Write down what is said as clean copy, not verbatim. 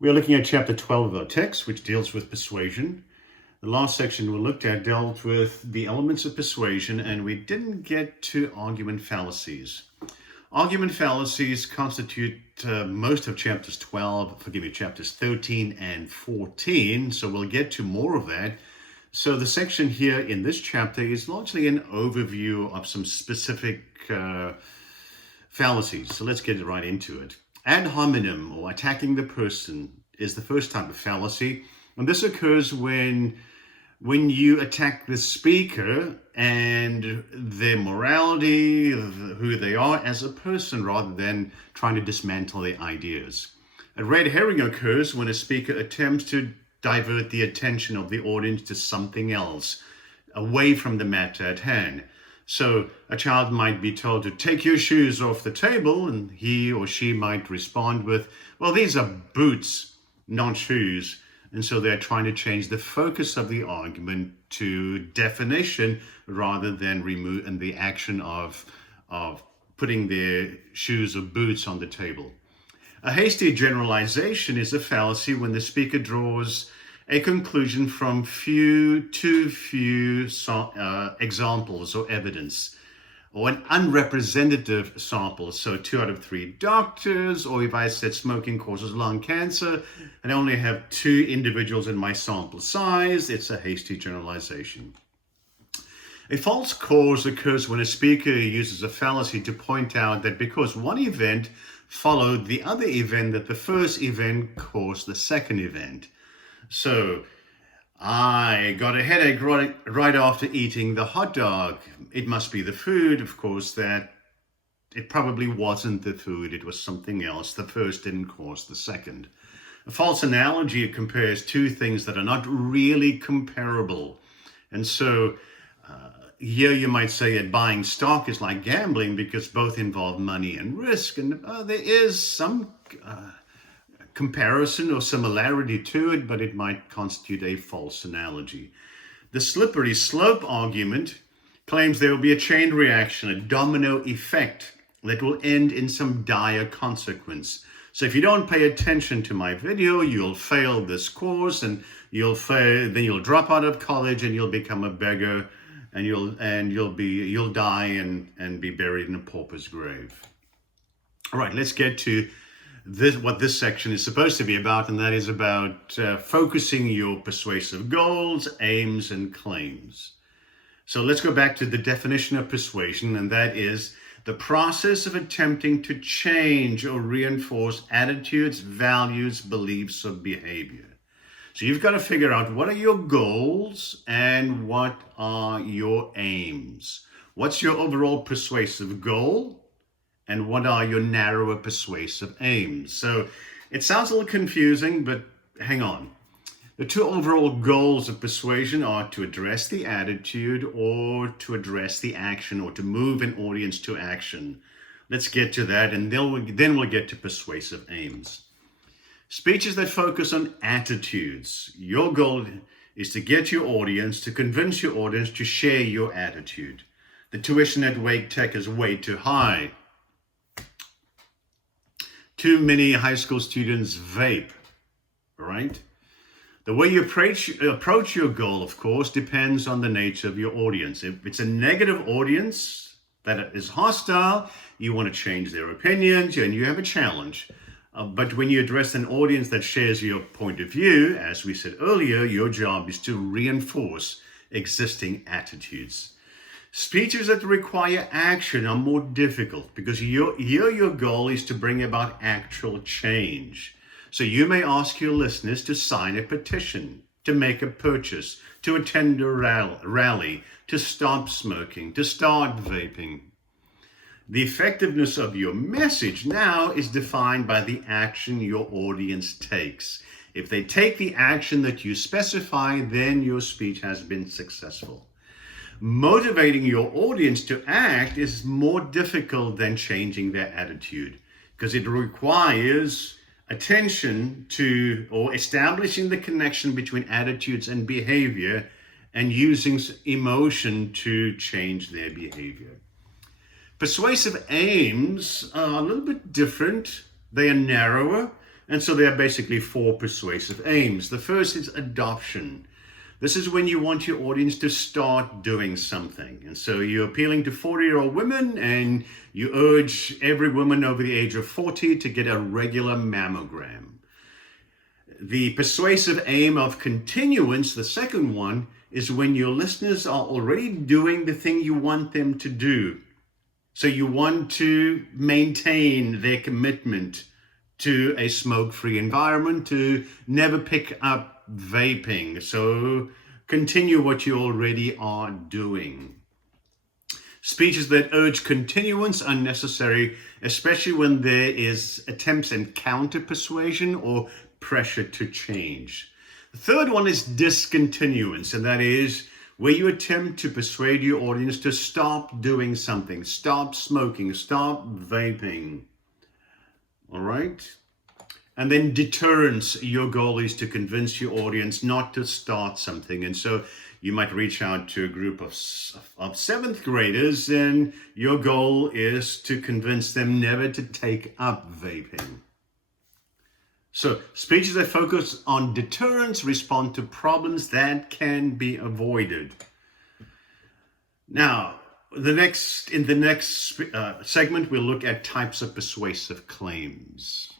We are looking at chapter 12 of our text, which deals with persuasion. The last section we looked at dealt with the elements of persuasion, and we didn't get to argument fallacies. Argument fallacies constitute most of chapters 13 and 14, so we'll get to more of that. So the section here in this chapter is largely an overview of some specific fallacies. So let's get right into it. Ad hominem, or attacking the person, is the first type of fallacy. And this occurs when you attack the speaker and their morality, who they are as a person, rather than trying to dismantle their ideas. A red herring occurs when a speaker attempts to divert the attention of the audience to something else, away from the matter at hand. So a child might be told to take your shoes off the table, and he or she might respond with, well, these are boots, not shoes. And so they're trying to change the focus of the argument to definition rather than remove and the action of putting their shoes or boots on the table. A hasty generalization is a fallacy when the speaker draws a conclusion from too few examples or evidence, or an unrepresentative sample. So 2 out of 3 doctors, or if I said smoking causes lung cancer, and I only have 2 individuals in my sample size, it's a hasty generalization. A false cause occurs when a speaker uses a fallacy to point out that because one event followed the other event, that the first event caused the second event. So, I got a headache right after eating the hot dog. It must be the food. Of course, that it probably wasn't the food. It was something else. The first didn't cause the second. A false analogy compares 2 things that are not really comparable. And so here you might say that buying stock is like gambling because both involve money and risk. And there is some comparison or similarity to it, but it might constitute a false analogy. The slippery slope argument claims there will be a chain reaction, a domino effect that will end in some dire consequence. So if you don't pay attention to my video, you'll fail this course, and then you'll drop out of college and you'll become a beggar, and you'll die and be buried in a pauper's grave. All right, let's get to what this section is supposed to be about, and that is about focusing your persuasive goals, aims, and claims. So let's go back to the definition of persuasion, and that is the process of attempting to change or reinforce attitudes, values, beliefs, or behavior. So you've got to figure out what are your goals and what are your aims. What's your overall persuasive goal? And what are your narrower persuasive aims? So it sounds a little confusing, but hang on. The 2 overall goals of persuasion are to address the attitude or to address the action, or to move an audience to action. Let's get to that, and then we'll get to persuasive aims. Speeches that focus on attitudes. Your goal is to get your audience, to convince your audience to share your attitude. The tuition at Wake Tech is way too high. Too many high school students vape, right? The way you approach your goal, of course, depends on the nature of your audience. If it's a negative audience that is hostile, you want to change their opinions and you have a challenge. But when you address an audience that shares your point of view, as we said earlier, your job is to reinforce existing attitudes. Speeches that require action are more difficult because your goal is to bring about actual change. So you may ask your listeners to sign a petition, to make a purchase, to attend a rally, to stop smoking, to start vaping. The effectiveness of your message now is defined by the action your audience takes. If they take the action that you specify, then your speech has been successful. Motivating your audience to act is more difficult than changing their attitude because it requires attention to, or establishing the connection between attitudes and behavior, and using emotion to change their behavior. Persuasive aims are a little bit different. They are narrower. And so there are basically four persuasive aims. The first is adoption. This is when you want your audience to start doing something. And so you're appealing to 40-year-old women and you urge every woman over the age of 40 to get a regular mammogram. The persuasive aim of continuance, the second one, is when your listeners are already doing the thing you want them to do. So you want to maintain their commitment to a smoke-free environment, to never pick up vaping. So continue what you already are doing. Speeches that urge continuance are necessary, especially when there is attempts and counter-persuasion or pressure to change. The third one is discontinuance, and that is where you attempt to persuade your audience to stop doing something, stop smoking, stop vaping. All right? And then deterrence, your goal is to convince your audience not to start something. And so you might reach out to a group of seventh graders, and your goal is to convince them never to take up vaping. So speeches that focus on deterrence respond to problems that can be avoided. Now, in the next segment, we'll look at types of persuasive claims.